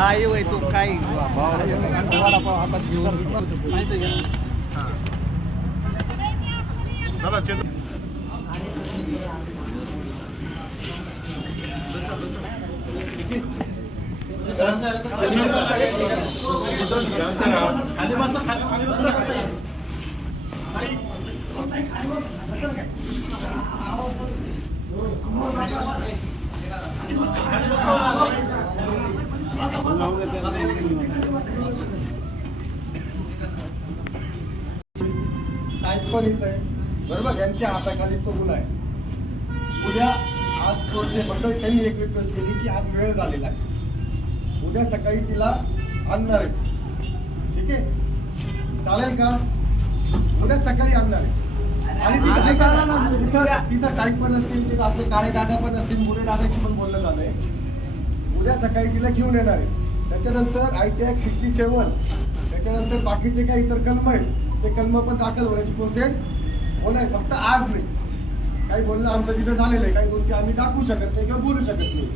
Live आहे तो काय वडापाव हातात घेऊन हा. साहेब इथं आहे. बरोबर यांच्या हाताखाली तो गुन्हा आहे. उद्या आज प्रोसेस फक्त त्यांनी एक रिक्वेस्ट केली की आज वेळ झालेला आहे. उद्या सकाळी तिला आणणार आहे. ठीक आहे? चालेल का? उद्या सकाळी आणणार आहे. आणि ती काय करणार तिथं तिथं काही पण नसतील तिथं आपले काळे दादा पण असतील मुले दादाशी पण बोलणं झालंय. उद्या सकाळी तिला घेऊन येणार आहे. त्याच्यानंतर I T act sixty seven त्याच्यानंतर बाकीचे काही इतर कलम आहेत. ते कलम पण दाखल होण्याची प्रोसेस होणार फक्त आज नाही. काही बोलणं आमचं तिथं झालेलं आहे. काही गोष्टी आम्ही दाखवू शकत नाही किंवा बोलू शकत नाही.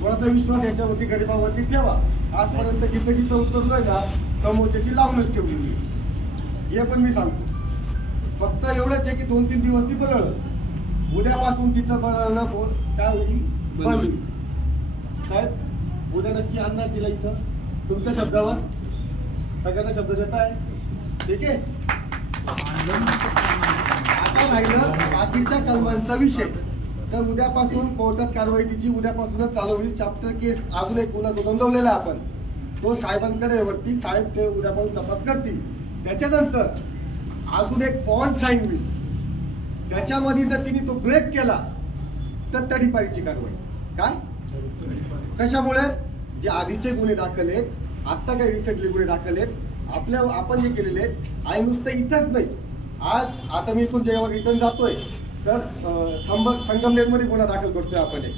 थोडासा विश्वास याच्यावरती गरिबावरती ठेवा. आजपर्यंत जिथं जिथं उतरलोय ना समोरच्याची लावूनच ठेवलेली आहे. हे पण मी सांगतो. फक्त एवढंच आहे की दोन तीन दिवस ती बरळलं उद्यापासून तिचं बरळणं कोण काय होईल बंद. साहेब उद्या नक्की आणणार तिला इथं? तुमच्या शब्दावर? सगळ्यांना शब्द देत आहे ठीक आहे? आता राहिलं बाकीच्या कलमांचा विषय. तर उद्यापासून कोर्टात कारवाई तिची उद्यापासूनच चालू होईल. चॅप्टर केस अजून एक गुन्हा नोंदवलेला आहे आपण. तो साहेबांकडे वरती साहेब ते उद्यापासून तपास करतील. त्याच्यानंतर अजून एक पॉन साईन होईल त्याच्यामध्ये जर तिने तो ब्रेक केला तर तडीपारीची कारवाई. काय? कशामुळे? जे आधीचे गुन्हे दाखल आहेत आत्ता काही रिसेंटली गुन्हे दाखल आहेत आपल्या आपण जे केलेले आहेत आणि नुसतं इथंच नाही. आज आता मी इथून जेव्हा रिटर्न जातोय तर संभ संगमनेरमध्ये गुन्हा दाखल करतोय आपण एक.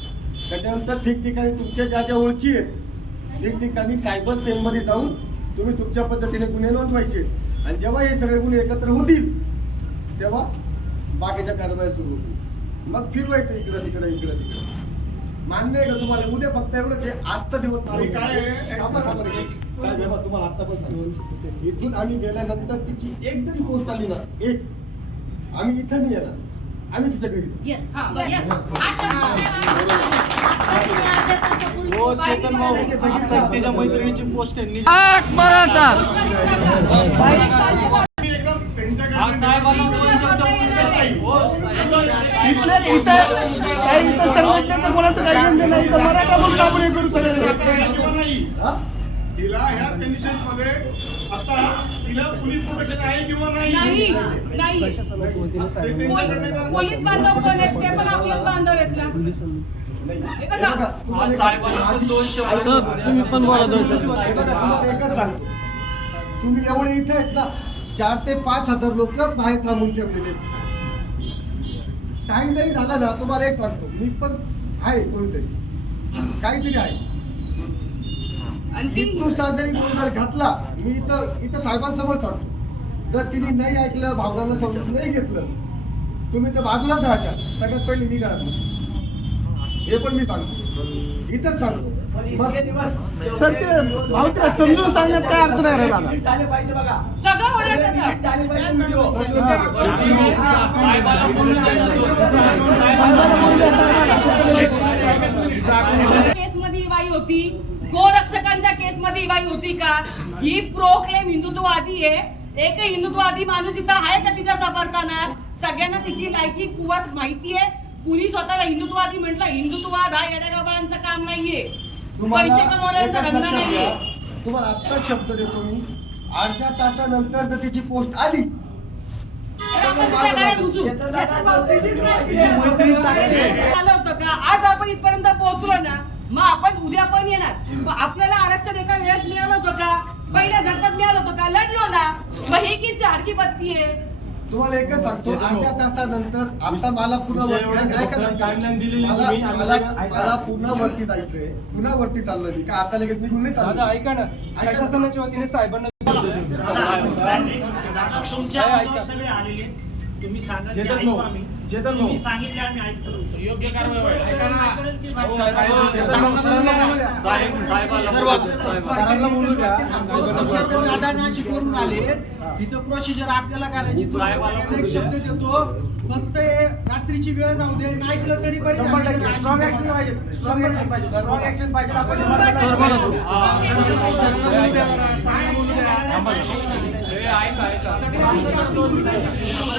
त्याच्यानंतर ठिकठिकाणी तुमच्या ज्या ज्या ओळखी आहेत ठिकठिकाणी सायबर सेलमध्ये जाऊन तुम्ही तुमच्या पद्धतीने गुन्हे नोंदवायचे. आणि जेव्हा हे सगळे गुन्हे एकत्र होतील तेव्हा बाकीच्या कारवाया सुरू होतील. मग फिरवायचं इकडं तिकडं इकडं तिकडं. मान्य आहे का तुम्हाला? उद्या फक्त एवढंच आहे. आजचा दिवस काय. साहेब हे बघा, तुम्हाला आता पण सांगतो. इथून आम्ही गेल्यानंतर तिची एक जरी पोस्ट आली ना एक आम्ही इथं नाही येणार. आम्ही तिच्या घरी हो चेतन भाऊ. आता तिच्या मैत्रिणीची पोस्ट आहे संघटनेचं कोणाचं काही नाही. मराठा आपण हे करू शकत? तिला ह्या कंडिशनमध्ये आता तिला पोलीस प्रोटेक्शन आहे किंवा नाही? नाही नाही. पोलीस बांधव कोण आहेत? ते पण आपलेच बांधव आहेत ना. नाही. एकच सांगतो. तुम्ही एवढे इथे आहेत ना चार ते पाच हजार लोक बाहेर थांबून ठेवलेले आहेत. काही जरी झालं ना तुम्हाला एक सांगतो. मी पण आहे कोणीतरी. काहीतरी आहे. ती इतुसा जरी कोणाला घातला मी इथं इथं साहेबांसमोर सांगतो. जर तिने नाही ऐकलं भावनाला समजून नाही घेतलं तुम्ही तर बाजूलाच राहशाल. सगळ्यात पहिले मी घरात बसतो हे पण मी सांगतो. इथंच सांगतो. समजून सांगण्यात काय अर्थ नाही रे दादा सगळं ओळखतात साहेबांना बोलून केस मध्ये ही बाई होती. गोरक्षकांच्या केस मध्ये ही बाई होती का? ही प्रोक्लेम हिंदुत्ववादी आहे. एकही हिंदुत्ववादी माणूस इथं आहे का तिच्या समर्थनात सगळ्यांना तिची लायकी कुवत माहिती आहे. कुणी स्वतःला हिंदुत्ववादी म्हटलं हिंदुत्ववाद हा येड्यागाबाळांचं काम नाहीये. पैसे कमवण्याचा धंदा नाहीये. तुम्हाला आत्ताच शब्द देतो मी. अर्ध्या तासानंतर जर तिची पोस्ट आली. आलं होतं का? आज आपण इथपर्यंत पोहोचलो ना मग आपण उद्या पण येणार. मग आपल्याला आरक्षण एका वेळेत मिळालं होतं का? पहिल्या झटक्यात मिळालं होतं का? लढलो ना. मग ही की झाडकी बत्ती आहे. तुम्हाला एकच सांगतो अर्ध्या तासानंतर आता मला पुन्हा वरती दिलेली मला- तुम्ही पुन्हा वरती जायचंय. पुन्हा वरती चाललोय मी. का आता लगेच निघून नाही दादा चाललो ऐका ना. ऐका. प्रशासनाच्या वतीने साहेबांना तुमच्या काय अगोदर ऐका? सगळे आलेले तुम्ही सांगा ते चेतन ऐकू भाऊ. आम्ही तुम्ही सांगितले आम्ही ऐकतो योग्य कारवाई व्हावी. सरांना बोलू द्या दादानाशी करून आले इथं प्रोसिजर आपल्याला करायची सगळ्यांना एक शब्द देतो फक्त हे रात्रीची वेळ जाऊ दे नाही दिलं तरी बरी स्ट्रॉंग ऍक्शन पाहिजे आपण हे ऐका ऐका सगळ्या गोष्टी आपण बोलू शकतो.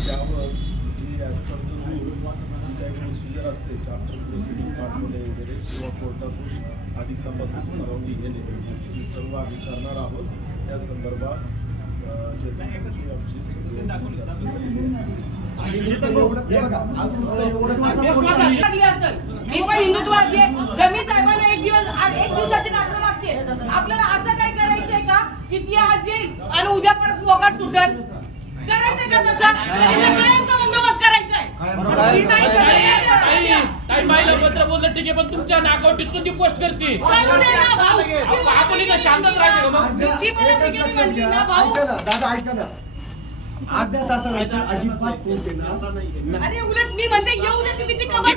त्यावर जी ॲज पर द रूल काही प्रोसिजर असते चाप्टर प्रोसिडिंग पार्टमध्ये वगैरे किंवा कोर्टातून अधिक तपासून परवानगी घेणे ही सर्व आम्ही करणार आहोत त्या संदर्भात आमची चर्चा मी पण हिंदुत्ववादी आहे जर मी साहेबांना एक दिवस एक दिवसाची रात्र मागते आपल्याला असं काय करायचंय का? की ती आज येईल आणि उद्या परत मोकाट सुटेल. करायचंय का तसं? तर कायमचा बंदोबस्त करायचाय. ती नाही करायचं. काही बाईला पत्र बोललं ठीक आहे पण तुमच्या नाकावटी चुकी पोस्ट करते. करू दे ना भाऊ. आपण शांतच ती ना दादा ऐका ना. अर्ध्या तासानंतर अजिबात येणार नाही. अरे उलट मी म्हणते येऊ दे ती तिची कबर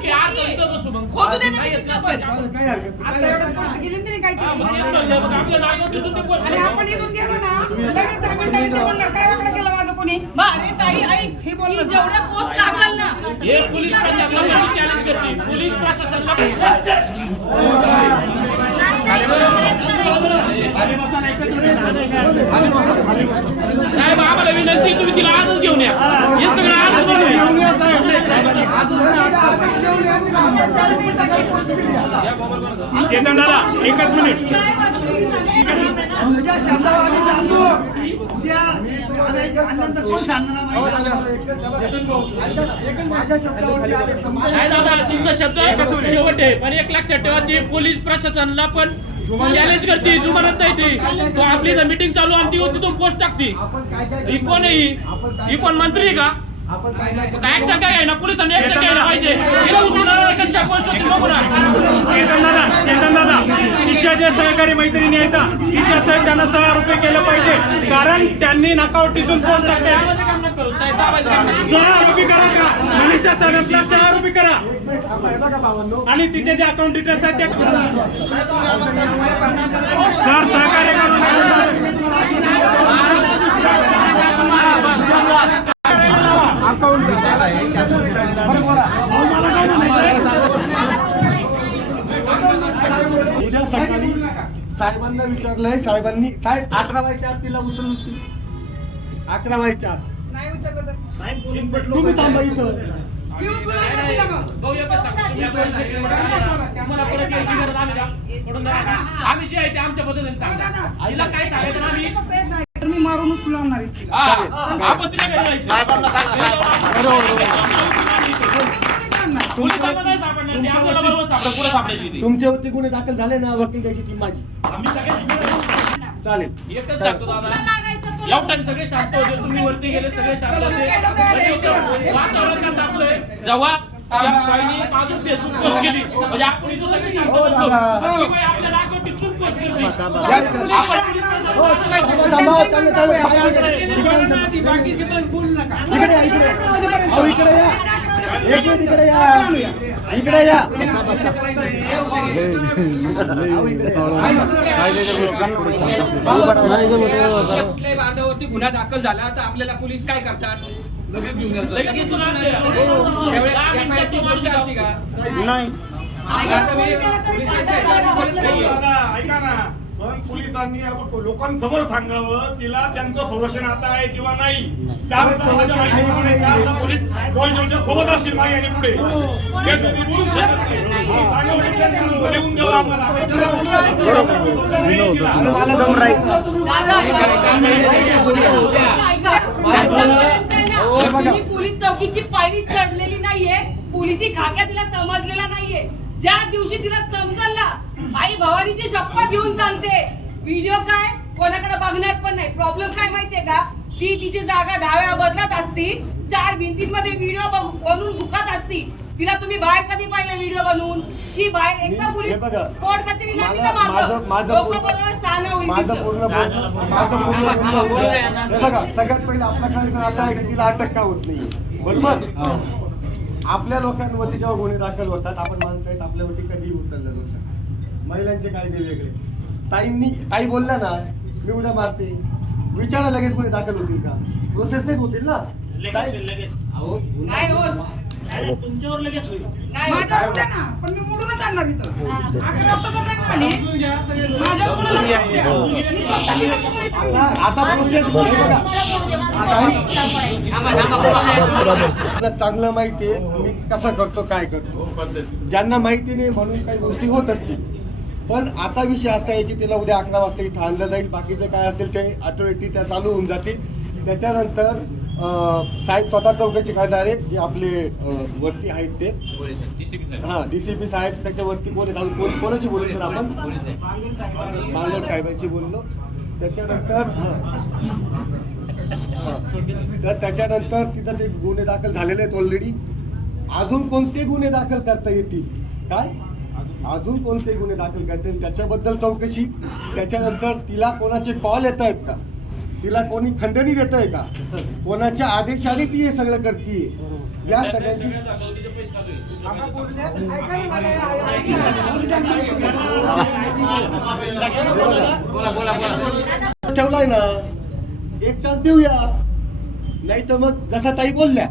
खोदू दे ना तिची कबर. चालेल, काही हरकत. आता एवढं पोस्ट केली ना तिने हा, काहीतरी आणि आपण इथून गेलो ना लगेच दहा मिनिटांनी ते बोलणार. काय वाकडं केलं माझं कोणी? अरे ताई ऐक ही जेवढ्या पोस्ट टाकल ना हे पोलीस प्रशासनाला चॅलेंज करते. पोलीस प्रशासनाला साहेब आम्हाला विनंती तुम्ही तिला आजच घेऊन या. हे सगळं आजच बनवूया. चेतन दादा एकच मिनिट. शब्दावर आम्ही जातो. उद्या हो, तुमचा शब्द शेवट आहे. पण एक लक्षात ठेवा ती पोलीस प्रशासनाला पण चॅलेंज करते. जुमानत नाही ती. तो आपली मीटिंग चालू आणि ती तिथून पोस्ट टाकते. आपण काय काय ही कोण आहे? ही कोण मंत्री का? आपण काय काय काय ऍक्शन काय आहे ना पोलिसांनी ऍक्शन घ्यायला पाहिजे हिला उचलून कशी काय पोस्ट होती बघू ना चेतन दादा चेतन दादा तिच्या ज्या सहकारी मैत्रिणी आहेत ना तिच्यासह त्यांना सहा रुपये केलं पाहिजे कारण त्यांनी नकावटीतून पोस्ट टाकते. सहा रुपये करा का मनीषा साहेबला सहा रुपये करा हे आणि तिचे जे अकाउंट डिटेल्स आहेत ते सर सहकार्य करून उद्या सकाळी साहेबांना विचारलंय साहेबांनी साहेब अकरा वाजच्या आत तिला उचलून अकरा वाजच्या आत नाही उचललं तर तुम्ही थांबा इथं. आम्ही जे आहे ते आमच्या पद्धतीने सांगा. तिला काय सांगायचं आम्ही? मी मारून उचलणार आहे तिला. हा, आपण तिला घरी जायचं. पोलिसांना नाही सापडणार, ते आपल्याला बरोबर सापडेल, कुठं सापडायची ती. तुमच्यावरती गुन्हे दाखल झाले ना वकील द्यायची टीम माझी. चालेल. एकच सांगतो दादा. एवढं सगळे शांत होते. तुम्ही वरती गेले सगळे शांत होते. म्हणजे होतं, वातावरण का तापलंय जेव्हा त्या बाईने माझं फेसबुक पोस्ट केली. म्हणजे आपण इथं सगळे शांत हो, बसलो. दादा. की बाई आपल्या नाकावटीतून पोस्ट करते. या इकडे. या, एक मिनिट इकडे या इकडे या कुठल्याही बांधावरती गुन्हा दाखल झाला तर आपल्याला पोलीस काय करतात लगेच घेऊन लगेच त्यावेळेस गोष्ट गोष्ट असते का नाही ऐका ना. पण पोलिसांनी आपण लोकांसमोर सांगावं तिला त्यांचं संरक्षण आता आहे किंवा नाही. चार पोलीस दोनच्या सोबत असतील मागे आणि पुढे. हे. तुम्ही बोलू शकत पोलीस चौकीची पायरी चढलेली नाहीये. पोलिसी खाक्या तिला समजलेला नाहीये. ज्या दिवशी तिला समजल ना आई भवानीची शपथ घेऊन चालते व्हिडिओ काय? कोणाकडे बघणार पण नाही. प्रॉब्लेम काय माहितीये का? ती तिची जागा दहा वेळा बदलत असती. चार भिंतींमध्ये व्हिडिओ बनवून भुकत असती. तिला तुम्ही बाहेर कधी पाहिलं व्हिडिओ बनवून? की बाहेर एकदा पोलीस बघा. कोर्ट कचेरीला मागं. माझं- पूर्ण-. पूर्ण बघा सगळ्यात पहिले आपला खर्च असा आहे की तिला अटक का होत नाही बरोबर? आपल्या लोकांवरती जेव्हा गुन्हे दाखल होतात आपण माणसं आहेत आपल्यावरती कधी उचललं जाऊ शकत महिलांचे कायदे वेगळे. ताईंनी ताई बोलल्या ना मी उद्या मारते. विचारा लगेच गुन्हे दाखल होतील का? प्रोसेस तेच होतील ना? ताई- अहो, नाही होत. तुमच्यावर लगेच होईल. नाही होत. माझ्यावर उद्या ना पण मी मोडूनच आणणार इथं. अकरा वाजता जर नाही झाली. माझ्यावर गुन्हा दाखल करू द्या. मी स्वतः तिथं करून इथं आता आता प्रोसेस हे चांगलं माहितीये मी कसं करतो काय करतो. ज्यांना माहिती नाही म्हणून काही गोष्टी होत असतील. पण आता विषय असा आहे की तिला उद्या अकरा वाजता इथं आणलं जाईल बाकीचे काय असतील ते ऑटोमॅटिक त्या चालू होऊन जातील. त्याच्यानंतर साहेब स्वतः चौकशी करणार आहे जे आपले वरती आहेत ते. हा डीसीपी साहेब त्याच्यावरती कोण कोण कोणाशी बोलू सर आपण? मांगर साहेबांशी बोललो. त्याच्यानंतर हा. तर त्याच्यानंतर तिथं ते गुन्हे दाखल झालेले आहेत ऑलरेडी अजून कोणते गुन्हे दाखल करता येतील? काय? अजून कोणते गुन्हे दाखल करता येईल त्याच्याबद्दल चौकशी. त्याच्यानंतर तिला कोणाचे कॉल येत आहेत का? तिला कोणी खंडणी देत आहे का कोणाच्या आदेशाने ती हे सगळं करतीये. या सगळ्यांची ठेवलाय ना? एक चान्स देऊया. नाही तर मग जसा ताई बोलल्या.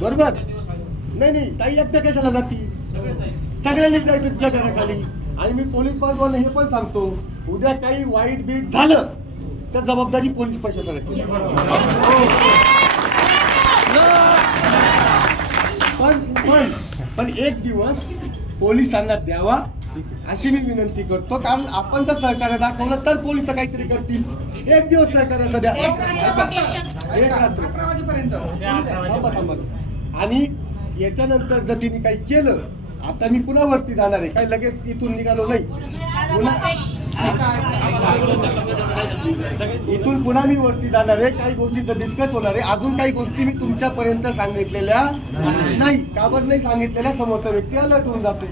बरोबर? नाही नाही. ताई एकट्या कशाला जाती? सगळ्यांनी जायचं तिच्या घराखाली. आणि मी पोलीस बांधवांना हे पण सांगतो उद्या काही वाईट बीट झालं तर जबाबदारी पोलीस प्रशासनाची पण पण पण एक दिवस पोलिसांना द्यावा अशी मी विनंती करतो. कारण आपण जर सहकार्य दाखवलं तर पोलीस काहीतरी करतील. एक दिवस सहकार्याचं द्या. एक रात्र. आणि याच्यानंतर जर तिने काही केलं आता मी पुन्हा वरती जाणार आहे. काही लगेच इथून निघालो नाही. पुन्हा इथून पुन्हा मी वरती जाणार आहे. काही गोष्टीचं डिस्कस होणार आहे. अजून काही गोष्टी मी तुमच्यापर्यंत सांगितलेल्या नाही. का बरं नाही सांगितलेल्या? समोरचा व्यक्ती अलर्ट होऊन जातो.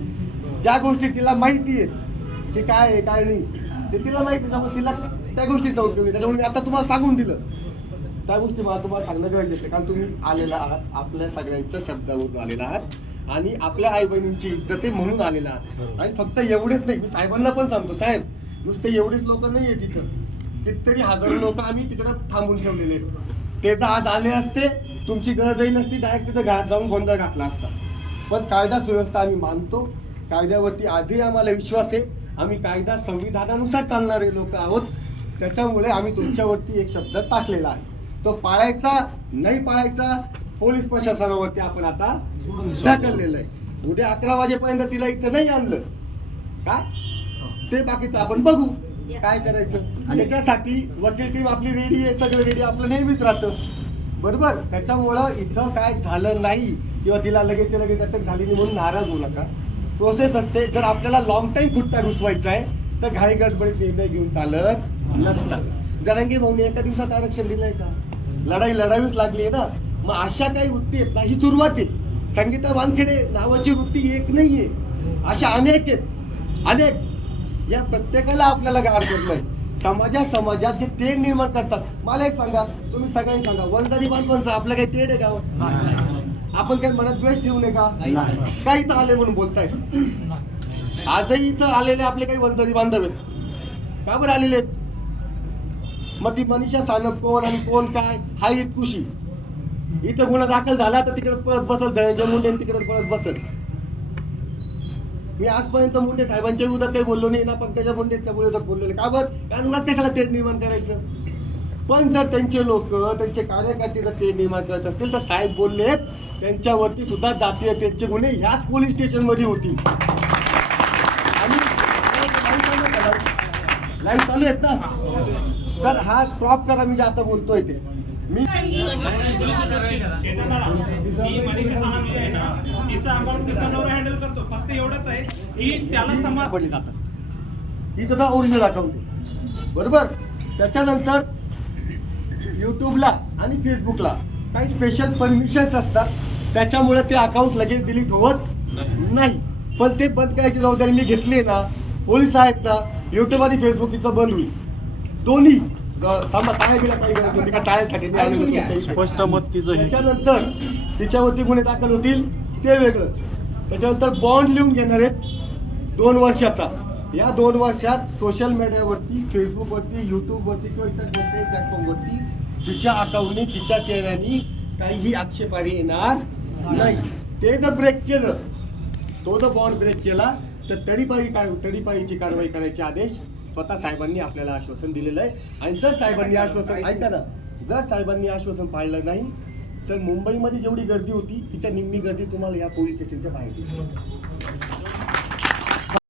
ज्या गोष्टी तिला माहिती आहे की काय आहे काय नाही ते तिला माहिती त्यामुळे तिला त्या गोष्टीचा उपयोग आहे. त्याच्यामुळे मी आता तुम्हाला सांगून दिलं. त्या गोष्टी मला तुम्हाला सांगणं गरजेचं आहे. कारण तुम्ही आलेला आहात. आपल्या सगळ्यांच्या शब्दावरून आलेला आहात. आणि आपल्या आई बहिणींची इज्जत आहे म्हणून आलेला आहात. आणि फक्त एवढेच नाही. मी साहेबांना पण सांगतो. साहेब नुसते एवढेच लोक नाही आहे तिथं. कितीतरी हजारो लोक आम्ही तिकडं थांबून ठेवलेले आहेत. ते तर आज आले असते तुमची गरजही नसती डायरेक्ट तिथं घात जाऊन गोंधळ घातला असता. पण कायदा सुव्यवस्था आम्ही मानतो. कायद्यावरती आजही आम्हाला विश्वास आहे. आम्ही कायदा संविधानानुसार चालणारे लोक आहोत. त्याच्यामुळे आम्ही तुमच्यावरती एक शब्द टाकलेला आहे. तो पाळायचा नाही पाळायचा पोलीस प्रशासनावरती आपण आता ढकललेलं आहे. उद्या अकरा वाजेपर्यंत तिला इथं नाही आणलं. का? ते बाकीचं आपण बघू. काय करायचं? त्याच्यासाठी वकील टीम आपली रेडी आहे सगळं रेडी आपलं नेहमीच राहतं. बरोबर? त्याच्यामुळं इथं काय झालं नाही किंवा तिला लगेच लगेच अटक झाली नाही म्हणून नाराज होऊ नका. प्रोसेस असते. जर आपल्याला लॉंग टाईम खुट्टा घुसवायचा आहे तर घाई गडबडीत निर्णय घेऊन चालत नसतात. जरांगी भाऊने एका दिवसात आरक्षण दिलंय का? लढाई लढावीच लागली आहे ना. मग अशा काही वृत्ती आहेत ना ही सुरुवात आहे. संगीता वानखेडे नावाची वृत्ती एक नाहीये. अशा अनेक आहेत. अनेक. या प्रत्येकाला आपल्याला गार नाही समाजा समाजात जे तेढ निर्माण करतात. मला एक सांगा तुम्ही सगळ्यांनी सांगा वंजारी बांधवांचा आपलं काही तेढ आहे का? आपण काही मनात द्वेष ठेवू नये का? काही इथं आले म्हणून बोलताय. आजही इथं आलेले आपले काही वंजारी बांधव आहेत. का बरं आलेले आहेत? मग ती मनीषा सानप कोण आणि कोण काय? हा इतकुशी. इथं गुन्हा दाखल झाला तर तिकडे पळत बसल धनंजय मुंडे तिकडे पळत बसल. मी आजपर्यंत मुंडे साहेबांच्या विरोधात काही बोललो नाही ना पंकजा मुंडेच्या विरोधात बोललो नाही का बरं? कारण उगाच कशाला तेढ निर्माण करायचं? पण जर त्यांचे लोक त्यांचे कार्यकर्ते जर तेढ निर्माण करत असतील तर साहेब बोललेत त्यांच्यावरती सुद्धा जातीय तेढचे गुन्हे ह्याच पोलीस स्टेशनमध्ये होतील. आणि लाईव्ह चालू आहेत ना? तर हा क्रॉप करा मी जे आता बोलतोय ते. मी तिचा अकाउंट तिचा नवरा हँडल करतो. फक्त एवढंच आहे की त्याला समाज पडली जातात. ही त्याचा ओरिजिनल अकाउंट आहे. बरोबर? त्याच्यानंतर यूट्यूबला आणि फेसबुकला काही स्पेशल परमिशन्स असतात. त्याच्यामुळे ते अकाउंट लगेच डिलीट होत नाही. पण ते बंद करायची जबाबदारी मी घेतली ना. पोलीस आहेत ना युट्यूब आणि फेसबुक तिचं बंद होईल. दोन्ही थांबा टाळ्या बिला काही गरज नाही का टाळ्यासाठी मी आलेलो तुमच्या इथे. स्पष्ट मत तिचं हे. त्याच्यानंतर तिच्यावरती गुन्हे दाखल होतील ते वेगळं त्याच्यानंतर बॉन्ड लिहून घेणार आहेत दोन वर्षाचा. या दोन वर्षात सोशल मीडियावरती फेसबुकवरती यूट्यूबवरती किंवा इतर कोणत्याही प्लॅटफॉर्मवरती तिच्या अकाउंटने तिच्या चेहऱ्याने काहीही आक्षेपारी येणार नाही. ते जर ब्रेक केलं तो जर बॉन्ड ब्रेक केला तर तडीपारी काय तडीपारीची कारवाई करायचे आदेश स्वतः साहेबांनी आपल्याला आश्वासन दिलेलं आहे. आणि जर साहेबांनी आश्वासन ऐका ना. जर साहेबांनी आश्वासन पाळलं नाही तर मुंबईमध्ये जेवढी गर्दी होती तिच्या निम्मी गर्दी तुम्हाला या पोलीस स्टेशनच्या बाहेर दिसेल.